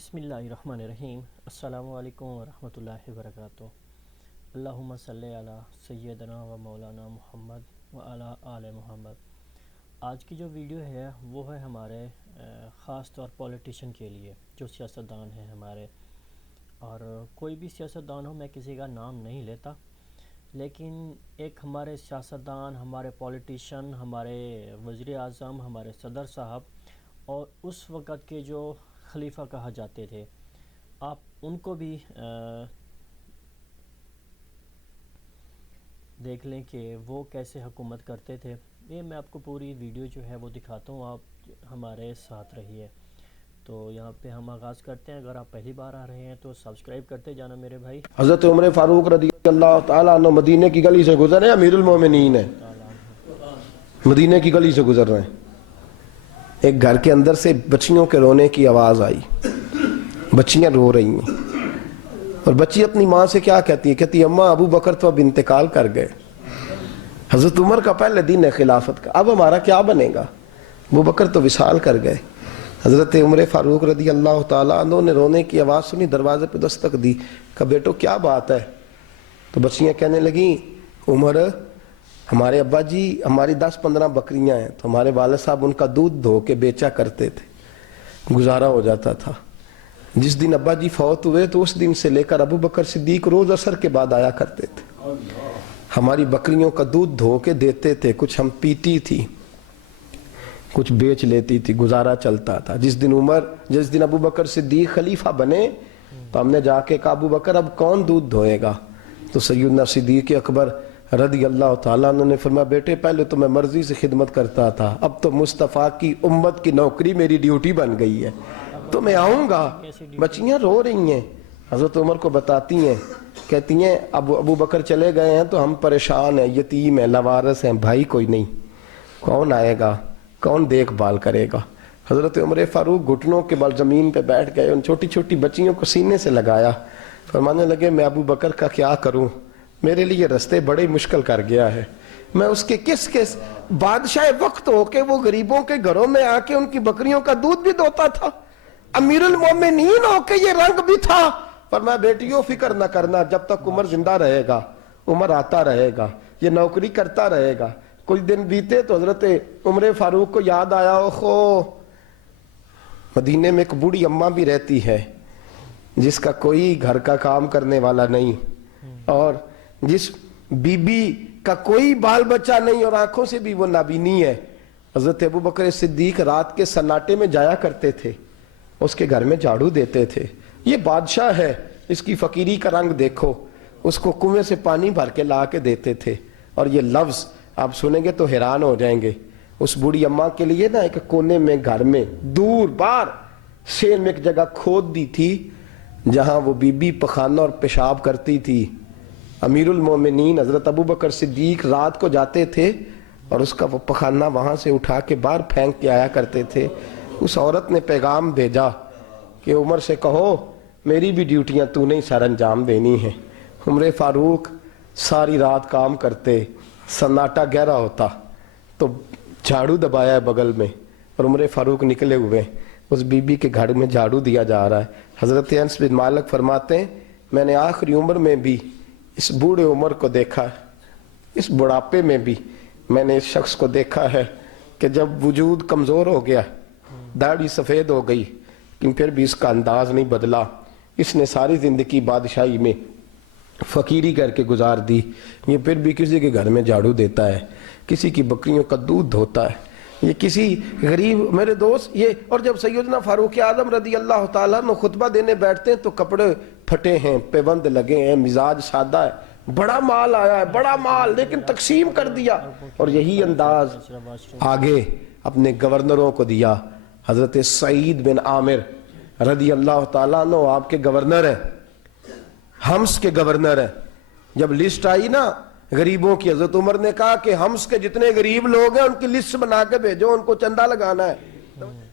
بسم اللہ الرحمن الرحیم۔ السلام علیکم ورحمۃ اللہ وبرکاتہ۔ اللہم صلی علی سیدنا و مولانا محمد و علی آل محمد۔ آج کی جو ویڈیو ہے وہ ہے ہمارے خاص طور پولیٹیشین کے لیے، جو سیاستدان ہیں ہمارے، اور کوئی بھی سیاستدان ہو، میں کسی کا نام نہیں لیتا، لیکن ایک ہمارے سیاستدان، ہمارے پولیٹیشین، ہمارے وزیر اعظم، ہمارے صدر صاحب اور اس وقت کے جو خلیفہ کہا جاتے تھے، آپ ان کو بھی دیکھ لیں کہ وہ کیسے حکومت کرتے تھے۔ یہ میں آپ کو پوری ویڈیو جو ہے وہ دکھاتا ہوں، آپ ہمارے ساتھ رہیے۔ تو یہاں پہ ہم آغاز کرتے ہیں۔ اگر آپ پہلی بار آ رہے ہیں تو سبسکرائب کرتے جانا میرے بھائی۔ حضرت عمر فاروق رضی اللہ تعالیٰ عنہ مدینہ کی گلی سے گزر رہے ہیں، امیر المومنین ہیں، مدینہ کی گلی سے گزر رہے ہیں۔ ایک گھر کے اندر سے بچیوں کے رونے کی آواز آئی، بچیاں رو رہی ہیں، اور بچی اپنی ماں سے کیا کہتی ہے؟ کہتی ہے اماں ابو بکر تو اب انتقال کر گئے، حضرت عمر کا پہلے دن ہے خلافت کا، اب ہمارا کیا بنے گا؟ ابو بکر تو وصال کر گئے۔ حضرت عمر فاروق رضی اللہ تعالیٰ عنہ نے رونے کی آواز سنی، دروازے پہ دستک دی، کہا بیٹو کیا بات ہے؟ تو بچیاں کہنے لگیں عمر ہمارے ابا جی ہماری 10-15 بکریاں ہیں، تو ہمارے والد صاحب ان کا دودھ دھو کے بیچا کرتے تھے، گزارا ہو جاتا تھا۔ جس دن ابا جی فوت ہوئے تو اس دن سے لے کر ابو بکر صدیق روز عصر کے بعد آیا کرتے تھے، ہماری بکریوں کا دودھ دھو کے دیتے تھے، کچھ ہم پیتی تھی، کچھ بیچ لیتی تھی، گزارا چلتا تھا۔ جس دن ابو بکر صدیق خلیفہ بنے تو ہم نے جا کے کہا ابو بکر اب کون دودھ دھوئے گا؟ تو سیدنا صدیق اکبر رضی اللہ تعالیٰ عنہ نے فرمایا بیٹے پہلے تو میں مرضی سے خدمت کرتا تھا، اب تو مصطفیٰ کی امت کی نوکری میری ڈیوٹی بن گئی ہے، تو میں آؤں گا۔ بچیاں رو رہی ہیں، حضرت عمر کو بتاتی ہیں، کہتی ہیں ابو بکر چلے گئے ہیں تو ہم پریشان ہیں، یتیم ہیں، لاوارث ہیں، بھائی کوئی نہیں، کون آئے گا، کون دیکھ بھال کرے گا؟ حضرت عمر فاروق گھٹنوں کے بل زمین پہ بیٹھ گئے، ان چھوٹی چھوٹی بچیوں کو سینے سے لگایا، فرمانے لگے میں ابو بکر کا کیا کروں، میرے لیے رستے بڑے مشکل کر گیا ہے، میں اس کے کس بادشاہ وقت ہو کے وہ غریبوں کے گھروں میں آ کے ان کی بکریوں کا دودھ بھی دوتا تھا، امیر المومنین ہو کے یہ رنگ بھی تھا۔ فرمایا بیٹیوں فکر نہ کرنا، جب تک عمر زندہ رہے گا، عمر آتا رہے گا، یہ نوکری کرتا رہے گا۔ کچھ دن بیتے تو حضرت عمر فاروق کو یاد آیا اوہو مدینے میں ایک بوڑھی اماں بھی رہتی ہے جس کا کوئی گھر کا کام کرنے والا نہیں، اور جس بی بی کا کوئی بال بچہ نہیں، اور آنکھوں سے بھی وہ نابینی ہے۔ حضرت ابو بکر صدیق رات کے سناٹے میں جایا کرتے تھے، اس کے گھر میں جھاڑو دیتے تھے، یہ بادشاہ ہے، اس کی فقیری کا رنگ دیکھو، اس کو کنویں سے پانی بھر کے لا کے دیتے تھے۔ اور یہ لفظ آپ سنیں گے تو حیران ہو جائیں گے، اس بوڑھی اماں کے لیے نا ایک کونے میں گھر میں دور بار شیر میں ایک جگہ کھود دی تھی جہاں وہ بی بی پخانہ اور پیشاب کرتی تھی۔ امیر المومنین حضرت ابو بکر صدیق رات کو جاتے تھے اور اس کا وہ پخانہ وہاں سے اٹھا کے باہر پھینک کے آیا کرتے تھے۔ اس عورت نے پیغام بھیجا کہ عمر سے کہو میری بھی ڈیوٹیاں تو نہیں سر انجام دینی ہیں۔ عمر فاروق ساری رات کام کرتے، سناٹا گہرا ہوتا تو جھاڑو دبایا ہے بغل میں، اور عمر فاروق نکلے ہوئے، اس بی بی کے گھر میں جھاڑو دیا جا رہا ہے۔ حضرت انس بن مالک فرماتے ہیں میں نے آخری عمر میں بھی اس بوڑھے عمر کو دیکھا ہے، اس بڑھاپے میں بھی میں نے اس شخص کو دیکھا ہے کہ جب وجود کمزور ہو گیا، داڑھی سفید ہو گئی، لیکن پھر بھی اس کا انداز نہیں بدلا۔ اس نے ساری زندگی بادشاہی میں فقیری کر کے گزار دی، یہ پھر بھی کسی کے گھر میں جھاڑو دیتا ہے، کسی کی بکریوں کا دودھ دھوتا ہے، یہ کسی غریب میرے دوست یہ۔ اور جب سیدنا فاروق اعظم رضی اللہ تعالیٰ عنہ خطبہ دینے بیٹھتے ہیں تو کپڑے پھٹے ہیں، پیوند لگے ہیں، مزاج سادہ ہے، بڑا مال آیا ہے، بڑا مال، لیکن تقسیم کر دیا، اور یہی انداز آگے اپنے گورنروں کو دیا۔ حضرت سعید بن عامر رضی اللہ تعالیٰ عنہ آپ کے گورنر ہیں، حمص کے گورنر ہیں۔ جب لسٹ آئی نا غریبوں کی، حضرت عمر نے کہا کہ حمص کے جتنے غریب لوگ ہیں ان کی لسٹ بنا کے بھیجو، ان کو چندہ لگانا ہے۔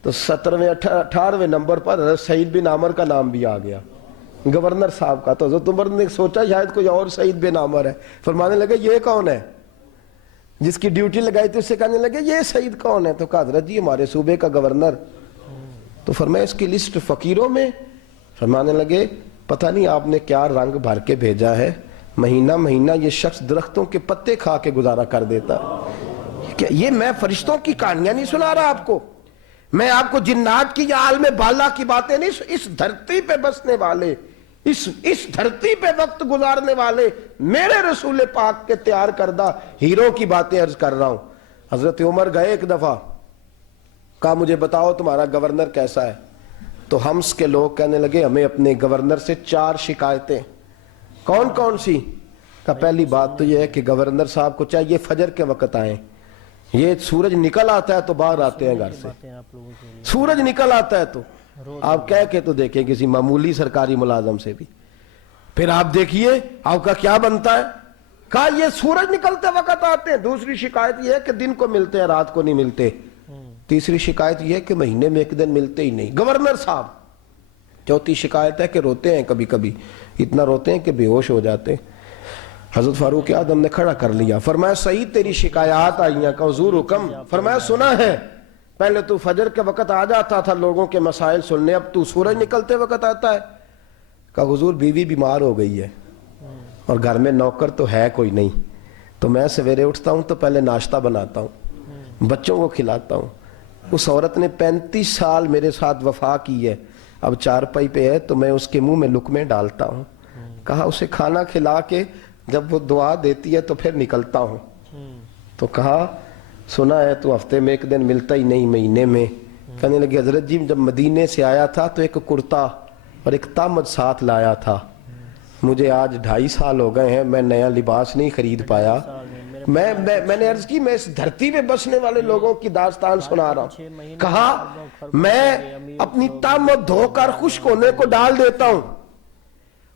تو 17ویں 18ویں نمبر پر حضرت سعید بن عامر کا نام بھی آ گیا، گورنر صاحب کا۔ تو حضرت عمر نے سوچا شاید کوئی اور سعید بن عامر ہے، فرمانے لگے یہ کون ہے؟ جس کی ڈیوٹی لگائی تھی اس سے کہنے لگے یہ سعید کون ہے؟ تو کہا حضرت جی ہمارے صوبے کا گورنر۔ تو فرمایا اس کی لسٹ فقیروں میں فرمانے لگے پتہ نہیں آپ نے کیا رنگ بھر کے بھیجا ہے، مہینہ مہینہ یہ شخص درختوں کے پتے کھا کے گزارا کر دیتا۔ یہ میں فرشتوں کی کہانیاں نہیں سنا رہا آپ کو، میں آپ کو جنات کی یا عالم بالا کی باتیں نہیں، اس دھرتی پہ بسنے والے، اس دھرتی پہ وقت گزارنے والے میرے رسول پاک کے تیار کردہ ہیروں کی باتیں عرض کر رہا ہوں۔ حضرت عمر گئے ایک دفعہ، کہا مجھے بتاؤ تمہارا گورنر کیسا ہے؟ تو ہمس کے لوگ کہنے لگے ہمیں اپنے گورنر سے 4 شکایتیں۔ کون کون سی؟ کہا پہلی بات تو یہ ہے کہ گورنر صاحب کو چاہیے فجر کے وقت آئیں، یہ سورج نکل آتا ہے تو باہر آتے ہیں گھر سے، سورج نکل آتا ہے تو آپ کہہ کے تو دیکھیں کسی معمولی سرکاری ملازم سے بھی، پھر آپ دیکھیے آپ کا کیا بنتا ہے۔ کہا یہ سورج نکلتے وقت آتے ہیں۔ دوسری شکایت یہ ہے کہ دن کو ملتے ہیں رات کو نہیں ملتے۔ تیسری شکایت یہ ہے کہ مہینے میں ایک دن ملتے ہی نہیں گورنر صاحب۔ چوتھی شکایت ہے کہ روتے ہیں، کبھی کبھی اتنا روتے ہیں کہ بے ہوش ہو جاتے ہیں۔ حضرت فاروق اعظم نے کھڑا کر لیا، فرمایا سعید تیری شکایات آئی ہیں، کہ حضور حکم۔ فرمایا سنا ہے، پہلے تو فجر کے وقت آ جاتا تھا لوگوں کے مسائل سننے، اب تو سورج نکلتے وقت آتا ہے۔ کہا حضور بیوی بیمار ہو گئی ہے اور گھر میں نوکر تو ہے کوئی نہیں، تو میں سویرے اٹھتا ہوں تو پہلے ناشتہ بناتا ہوں، بچوں کو کھلاتا ہوں۔ اس عورت نے 35 سال میرے ساتھ وفا کی ہے، اب چارپائی پہ ہے تو میں اس کے منہ میں لقمے ڈالتا ہوں۔ کہا اسے کھانا کھلا کے جب وہ دعا دیتی ہے تو پھر نکلتا ہوں۔ تو کہا سنا ہے تو ہفتے میں ایک دن ملتا ہی نہیں، مہینے میں۔ کہنے لگے حضرت جی جب مدینے سے آیا تھا تو ایک کرتا اور ایک تامد ساتھ لایا تھا، مجھے آج 2.5 سال ہو گئے ہیں، میں نیا لباس نہیں خرید پایا۔ میں نے عرض کی میں اس دھرتی پہ بسنے والے لوگوں کی داستان سنا رہا ہوں۔ کہا میں اپنی تامد دھو کر خشک ہونے کو ڈال دیتا ہوں،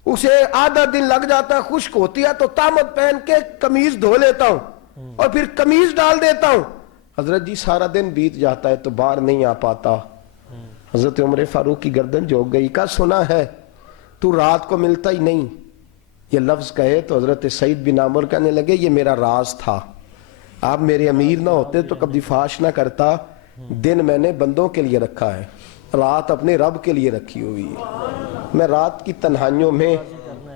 اسے آدھا دن لگ جاتا ہے، خشک ہوتی ہے تو تامد پہن کے قمیض دھو لیتا ہوں اور پھر قمیض ڈال دیتا ہوں۔ حضرت جی سارا دن بیت جاتا ہے تو باہر نہیں آ پاتا۔ حضرت عمر فاروق کی گردن جھک گئی، کہا سنا ہے تو رات کو ملتا ہی نہیں۔ یہ لفظ کہے تو حضرت سعید بن عامر کہنے لگے یہ میرا راز تھا، آپ میرے امیر نہ ہوتے تو کبھی فاش نہ کرتا، دن میں نے بندوں کے لیے رکھا ہے، رات اپنے رب کے لیے رکھی ہوئی ہے۔ میں رات کی تنہائیوں میں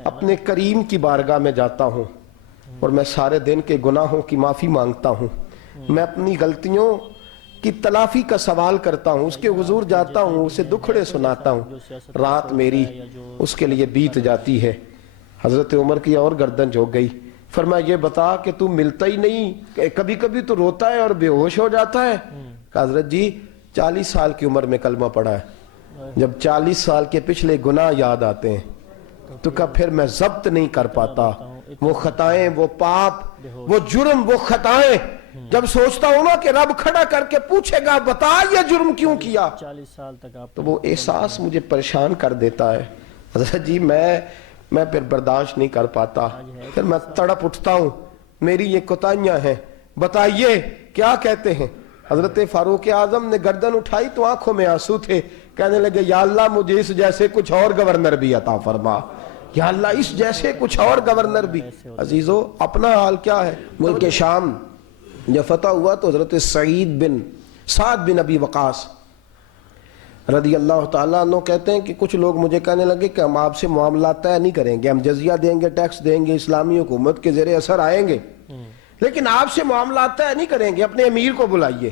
اپنے کریم کی بارگاہ میں جاتا ہوں اور میں سارے دن کے گناہوں کی معافی مانگتا ہوں، میں اپنی غلطیوں کی تلافی کا سوال کرتا ہوں، اس کے حضور جاتا ہوں، اسے دکھڑے سناتا ہوں، رات میری اس کے لیے بیت جاتی ہے۔ حضرت عمر کی اور گردن جھک گئی، فرمایا یہ بتا کہ تو ملتا ہی نہیں، کبھی کبھی تو روتا ہے اور بے ہوش ہو جاتا ہے۔ کہ حضرت جی 40 سال کی عمر میں کلمہ پڑھا ہے، جب 40 سال کے پچھلے گناہ یاد آتے ہیں تو کہا پھر میں ضبط نہیں کر پاتا، وہ خطائیں، وہ پاپ، وہ جرم، وہ خطائیں جب سوچتا ہوں نا کہ رب کھڑا کر کے پوچھے گا بتا یہ جرم کیوں کیا، 40 سال تک آپ تو وہ احساس مجھے پریشان کر دیتا ہے۔ حضرت جی میں پھر برداشت نہیں کر پاتا، پھر میں تڑپ اٹھتا ہوں، میری یہ کوتاہیاں ہیں، بتائیے کیا کہتے ہیں۔ حضرت فاروق اعظم نے گردن اٹھائی تو آنکھوں میں آنسو تھے، کہنے لگے یا اللہ مجھے اس جیسے کچھ اور گورنر بھی عطا فرما، یا اللہ اس جیسے کچھ اور گورنر بھی۔ عزیزو اپنا حال کیا ہے؟ ملک شام جب فتح ہوا تو حضرت سعد بن ابی وقاص رضی اللہ تعالیٰ عنہ کہتے ہیں کہ کچھ لوگ مجھے کہنے لگے کہ ہم آپ سے معاملات طے نہیں کریں گے، ہم جزیہ دیں گے، ٹیکس دیں گے، اسلامی حکومت کے زیر اثر آئیں گے، لیکن آپ سے معاملات طے نہیں کریں گے، اپنے امیر کو بلائیے۔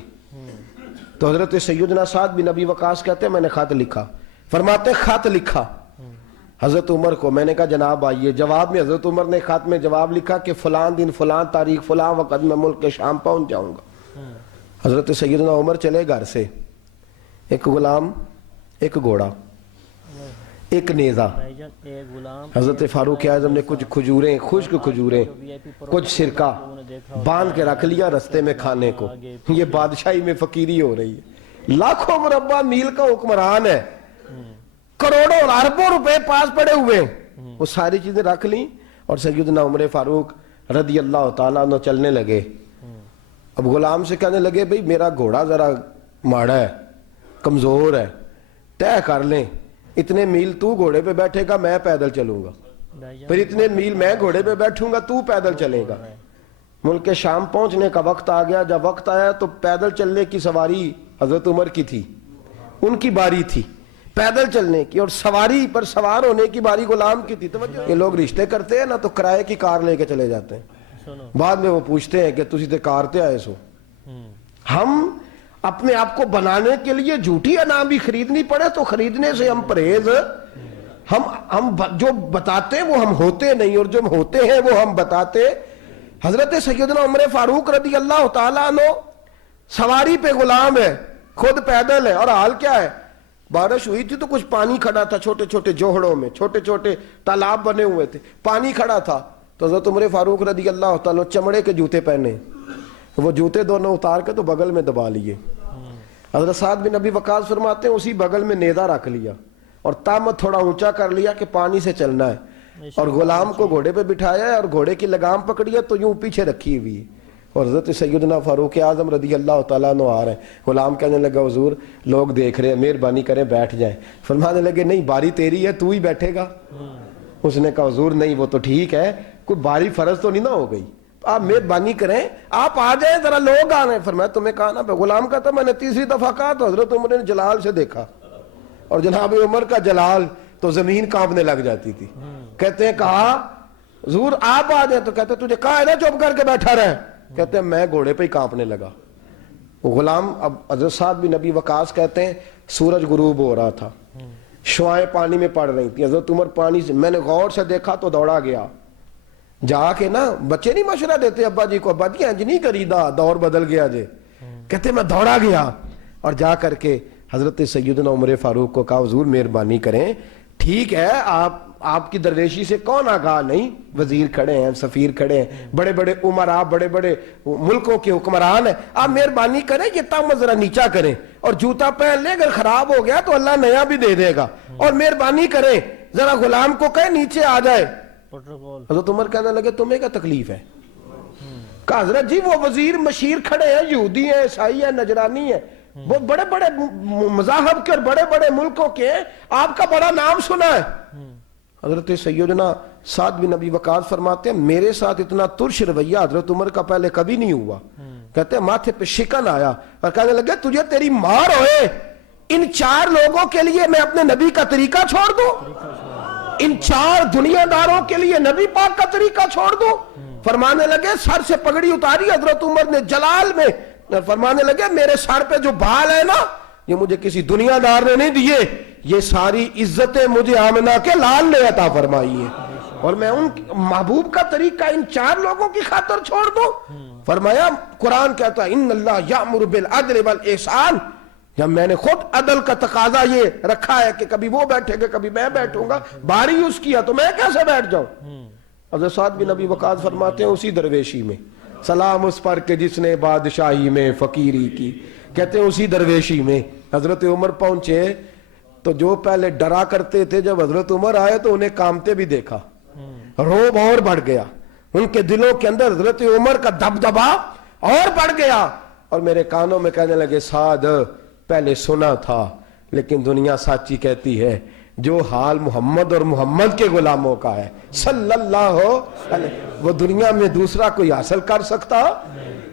تو حضرت سیدنا سعد بن ابی وقاص کہتے ہیں میں نے خط لکھا، فرماتے خط لکھا حضرت عمر کو، میں نے کہا جناب آئیے، جواب میں حضرت عمر نے خط میں جواب لکھا کہ فلاں دن فلاں تاریخ فلاں وقت میں ملک کے شام پہنچ جاؤں گا۔ حضرت سیدنا عمر چلے گھر سے، ایک غلام، ایک گھوڑا، ایک نیزہ۔ حضرت فاروق اعظم نے کچھ کھجوریں، خشک کھجوریں، کچھ سرکہ باندھ کے رکھ لیا رستے میں کھانے کو۔ یہ بادشاہی میں فقیری ہو رہی ہے، لاکھوں مربع میل کا حکمران ہے، کروڑوں اور اربوں روپے پاس پڑے ہوئے، وہ ساری چیزیں رکھ لیں اور سیدنا عمر فاروق رضی اللہ تعالیٰ عنہ چلنے لگے۔ اب غلام سے کہنے لگے بھئی میرا گھوڑا ذرا ماڑا ہے، کمزور ہے، طے کر لیں، اتنے میل تو گھوڑے پہ بیٹھے گا میں پیدل چلوں گا، پھر اتنے میل میں گھوڑے پہ بیٹھوں گا تو پیدل چلے گا۔ ملک شام پہنچنے کا وقت آ گیا، جب وقت آیا تو پیدل چلنے کی سواری حضرت عمر کی تھی، ان کی باری تھی، پیدل چلنے کی اور سواری پر سوار ہونے کی باری غلام کی تھی. توجہ, یہ لوگ رشتے کرتے ہیں نا تو کرائے کی کار لے کے چلے جاتے ہیں, بعد میں وہ پوچھتے ہیں کہ تسی تے کار تے آئے سو. ہم اپنے آپ کو بنانے کے لیے جھوٹی انعام بھی خریدنی پڑے تو خریدنے سے ہم پرہیز. ہم جو بتاتے ہیں وہ ہم ہوتے نہیں, اور جو ہم ہوتے ہیں وہ ہم بتاتے. حضرت سیدنا عمر فاروق رضی اللہ تعالیٰ عنہ سواری پہ غلام ہے, خود پیدل ہے, اور حال کیا ہے, بارش ہوئی تھی تو کچھ پانی کھڑا تھا چھوٹے چھوٹے جوہڑوں میں, چھوٹے چھوٹے تالاب بنے ہوئے تھے, پانی کھڑا تھا. تو حضرت عمر فاروق رضی اللہ تعالیٰ چمڑے کے جوتے پہنے, وہ جوتے دونوں اتار کے تو بغل میں دبا لیے. حضرت سعد بن ابی وقاص فرماتے ہیں اسی بغل میں نیزہ رکھ لیا اور تامت تھوڑا اونچا کر لیا کہ پانی سے چلنا ہے, اور غلام کو گھوڑے پہ بٹھایا ہے اور گھوڑے کی لگام پکڑی ہے تو یوں پیچھے رکھی ہوئی ہے, اور حضرت سیدنا فاروق اعظم رضی اللہ تعالیٰ عنہ آ رہے ہیں. غلام کہنے لگا حضور لوگ دیکھ رہے ہیں, مہربانی کریں بیٹھ جائیں. فرمانے لگے نہیں باری تیری ہے, تو ہی بیٹھے گا. اس نے کہا حضور نہیں وہ تو ٹھیک ہے, کوئی باری فرض تو نہیں نہ ہو گئی, آپ مہربانی کریں آپ آ جائیں, ذرا لوگ آ رہے ہیں. فرمایا تمہیں کہا نا, غلام کہتا میں نے تیسری دفعہ کہا تو حضرت عمر نے جلال سے دیکھا, اور جناب عمر کا جلال تو زمین کانپنے لگ جاتی تھی. کہتے ہیں کہا حضور آپ آ جائیں, تو کہتے تجھے کہا ہے نا چپ کر کے بیٹھا رہے. کہتے ہیں میں گھوڑے پہ ہی کانپنے لگا. غلام اب حضرت سعد بن ابی وقاص کہتے ہیں سورج غروب ہو رہا تھا, شعائیں پانی میں پڑ رہی تھی. حضرت عمر پانی سے, میں نے غور سے دیکھا تو دوڑا گیا. جا کے نا بچے نہیں مشورہ دیتے ابا جی کو, ابا جی انج نہیں کری دا, دور بدل گیا جے. کہتے میں دوڑا گیا اور جا کر کے حضرت سیدنا عمر فاروق کو کہا حضور مہربانی کریں, ٹھیک ہے آپ کی درویشی سے کون آگاہ نہیں, وزیر کھڑے ہیں, سفیر کھڑے ہیں, بڑے بڑے عمرا, بڑے بڑے ملکوں کے حکمران ہیں, آپ مہربانی کریں یہ تامت ذرا نیچا کریں, اور جوتا پہن لے, اگر خراب ہو گیا تو اللہ نیا بھی دے دے گا, اور مہربانی کریں ذرا غلام کو کہیں نیچے آ جائے. حضرت عمر کہنے لگے تمہیں کیا تکلیف ہے؟ کہا حضرت جی وہ وزیر مشیر کھڑے ہیں, یہودی ہیں, عیسائی ہیں, نجرانی ہیں, وہ بڑے بڑے مذاہب کے اور بڑے بڑے ملکوں کے, آپ کا بڑا نام سنا ہے. حضرت سیدنا سعد بن ابی وقاص فرماتے ہیں میرے ساتھ اتنا ترش رویہ حضرت عمر کا پہلے کبھی نہیں ہوا. کہتے ہیں ماتھے پہ شکن آیا اور کہنے لگے تجھے تیری مار ہوئے, ان 4 لوگوں کے لیے میں اپنے نبی کا طریقہ چھوڑ دوں, ان 4 دنیا داروں کے لیے نبی پاک کا طریقہ چھوڑ دوں. فرمانے لگے سر سے پگڑی اتاری حضرت عمر نے جلال میں, فرمانے لگے میرے سر پہ جو بال ہے نا یہ مجھے کسی دنیا دار نے نہیں دیے, یہ ساری عزتیں مجھے آمنہ کے لال نے عطا فرمائی ہے, اور میں ان محبوب کا طریقہ ان 4 لوگوں کی خاطر چھوڑ دوں. فرمایا قرآن کہتا ہے ان اللہ یأمر بالعدل والاحسان, جب میں نے خود عدل کا تقاضا یہ رکھا ہے کہ کبھی وہ بیٹھے گا کبھی میں بیٹھوں گا, باری اس کیا تو میں کیسے بیٹھ جاؤں. حضرت سعد بن ابی وقاص فرماتے ہیں اسی درویشی میں سلام اس پر کہ جس نے بادشاہی میں فقیری کی. کہتے ہیں اسی درویشی میں حضرت عمر پہنچے تو جو پہلے ڈرا کرتے تھے جب حضرت عمر آئے تو انہیں کامتے بھی دیکھا, روب اور بڑھ گیا, ان کے دلوں کے اندر حضرت عمر کا دبدبا اور بڑھ گیا, اور میرے کانوں میں کہنے لگے سعد پہلے سنا تھا لیکن دنیا سچی کہتی ہے جو حال محمد اور محمد کے غلاموں کا ہے صلی اللہ علیہ, وہ دنیا میں دوسرا کوئی حاصل کر سکتا.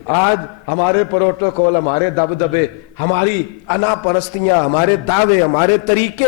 آج ہمارے پروٹوکول, ہمارے دبدبے, ہماری انا پرستیاں, ہمارے دعوے, ہمارے طریقے,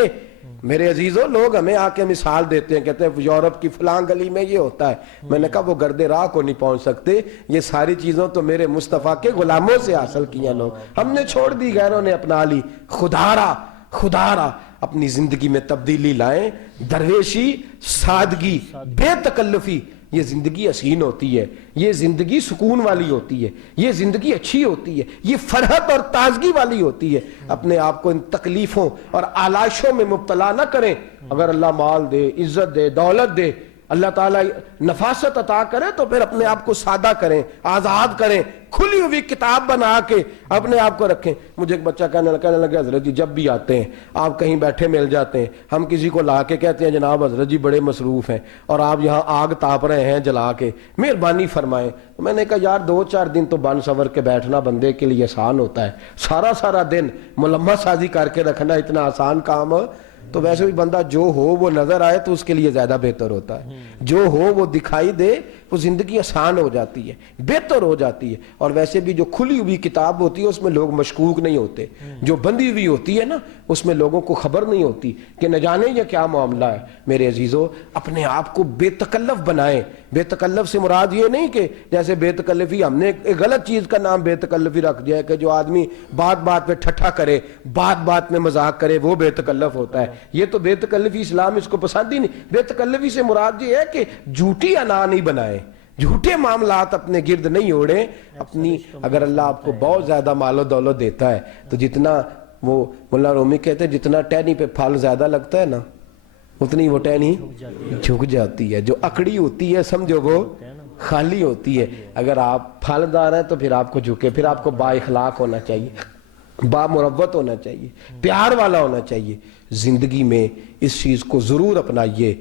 میرے عزیزوں لوگ ہمیں آ کے مثال دیتے ہیں, کہتے ہیں یورپ کی فلاں گلی میں یہ ہوتا ہے. میں نے کہا وہ گرد راہ کو نہیں پہنچ سکتے, یہ ساری چیزوں تو میرے مصطفیٰ کے غلاموں سے حاصل کی ہیں. لوگ ہم نے چھوڑ دی, غیروں نے اپنا لی. خدارا اپنی زندگی میں تبدیلی لائیں, درویشی, سادگی, بے تکلفی, یہ زندگی حسین ہوتی ہے, یہ زندگی سکون والی ہوتی ہے, یہ زندگی اچھی ہوتی ہے, یہ فرحت اور تازگی والی ہوتی ہے. اپنے آپ کو ان تکلیفوں اور آلائشوں میں مبتلا نہ کریں. اگر اللہ مال دے, عزت دے, دولت دے, اللہ تعالیٰ نفاست عطا کرے تو پھر اپنے آپ کو سادہ کریں, آزاد کریں, کھلی ہوئی کتاب بنا کے اپنے آپ کو رکھیں. مجھے ایک بچہ کہنے لگا حضرت جی جب بھی آتے ہیں آپ کہیں بیٹھے مل جاتے ہیں, ہم کسی کو لا کے کہتے ہیں جناب حضرت جی بڑے مصروف ہیں اور آپ یہاں آگ تاپ رہے ہیں جلا کے, مہربانی فرمائیں. میں نے کہا یار 2-4 دن تو بن سور کے بیٹھنا بندے کے لیے آسان ہوتا ہے, سارا دن ملمہ سازی کر کے رکھنا اتنا آسان کام تو ویسے بھی بندہ جو ہو وہ نظر آئے تو اس کے لیے زیادہ بہتر ہوتا ہے, جو ہو وہ دکھائی دے وہ زندگی آسان ہو جاتی ہے، بہتر ہو جاتی ہے. اور ویسے بھی جو کھلی ہوئی کتاب ہوتی ہے اس میں لوگ مشکوک نہیں ہوتے، جو بندی ہوئی ہوتی ہے نا اس میں لوگوں کو خبر نہیں ہوتی کہ نہ جانے یہ کیا معاملہ ہے. میرے عزیزو، اپنے آپ کو بے تکلف بنائیں. بے تکلف سے مراد یہ نہیں کہ جیسے بے تکلفی ہم نے ایک غلط چیز کا نام بے تکلفی رکھ دیا ہے کہ جو آدمی بات بات پہ ٹھٹھا کرے، بات بات میں مذاق کرے، وہ بے تکلف ہوتا ہے. یہ تو بے تکلفی اسلام اس کو پسند ہی نہیں. بے تکلفی سے مراد یہ ہے کہ جھوٹی انا نہیں بنائیں، جھوٹے معاملات اپنے گرد نہیں اوڑیں. اپنی اگر اللہ آپ کو بہت زیادہ مال و دولت دیتا ہے تو جتنا وہ مولانا رومی کہتے ہیں جتنا ٹہنی پہ پھل زیادہ لگتا ہے نا اتنی وہ ٹہنی جھک جاتی ہے. جو اکڑی ہوتی ہے سمجھو وہ خالی ہوتی ہے. اگر آپ پھلدار ہیں تو پھر آپ کو جھکے، پھر آپ کو با اخلاق ہونا چاہیے، با مروت ہونا چاہیے، پیار والا ہونا چاہیے. زندگی میں اس چیز کو ضرور اپنائیے.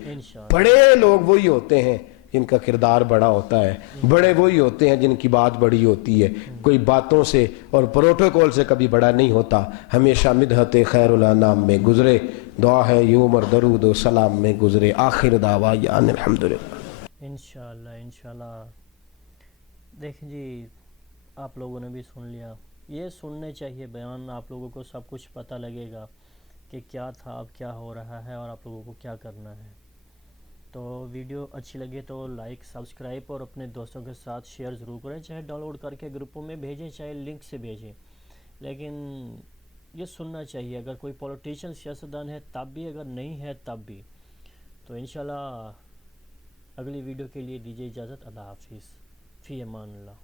بڑے لوگ وہی ہوتے ہیں جن کا کردار بڑا ہوتا ہے، بڑے وہی ہوتے ہیں جن کی بات بڑی ہوتی ہے. کوئی باتوں سے اور پروٹوکول سے کبھی بڑا نہیں ہوتا. ہمیشہ مدحت خیر الانام میں گزرے، دعا ہے یہ عمر درود و سلام میں گزرے. آخر دعوانا ان الحمدللہ. انشاءاللہ انشاءاللہ. دیکھیں جی، آپ لوگوں نے بھی سن لیا. یہ سننے چاہیے بیان، آپ لوگوں کو سب کچھ پتہ لگے گا کہ کیا تھا، اب کیا ہو رہا ہے اور آپ لوگوں کو کیا کرنا ہے. تو ویڈیو اچھی لگے تو لائک، سبسکرائب اور اپنے دوستوں کے ساتھ شیئر ضرور کریں. چاہے ڈاؤن لوڈ کر کے گروپوں میں بھیجیں، چاہے لنک سے بھیجیں، لیکن یہ سننا چاہیے. اگر کوئی پولیٹیشین سیاستدان ہے تب بھی، اگر نہیں ہے تب بھی. تو انشاءاللہ اگلی ویڈیو کے لیے دیجیے اجازت. اللہ حافظ. فی امان اللہ.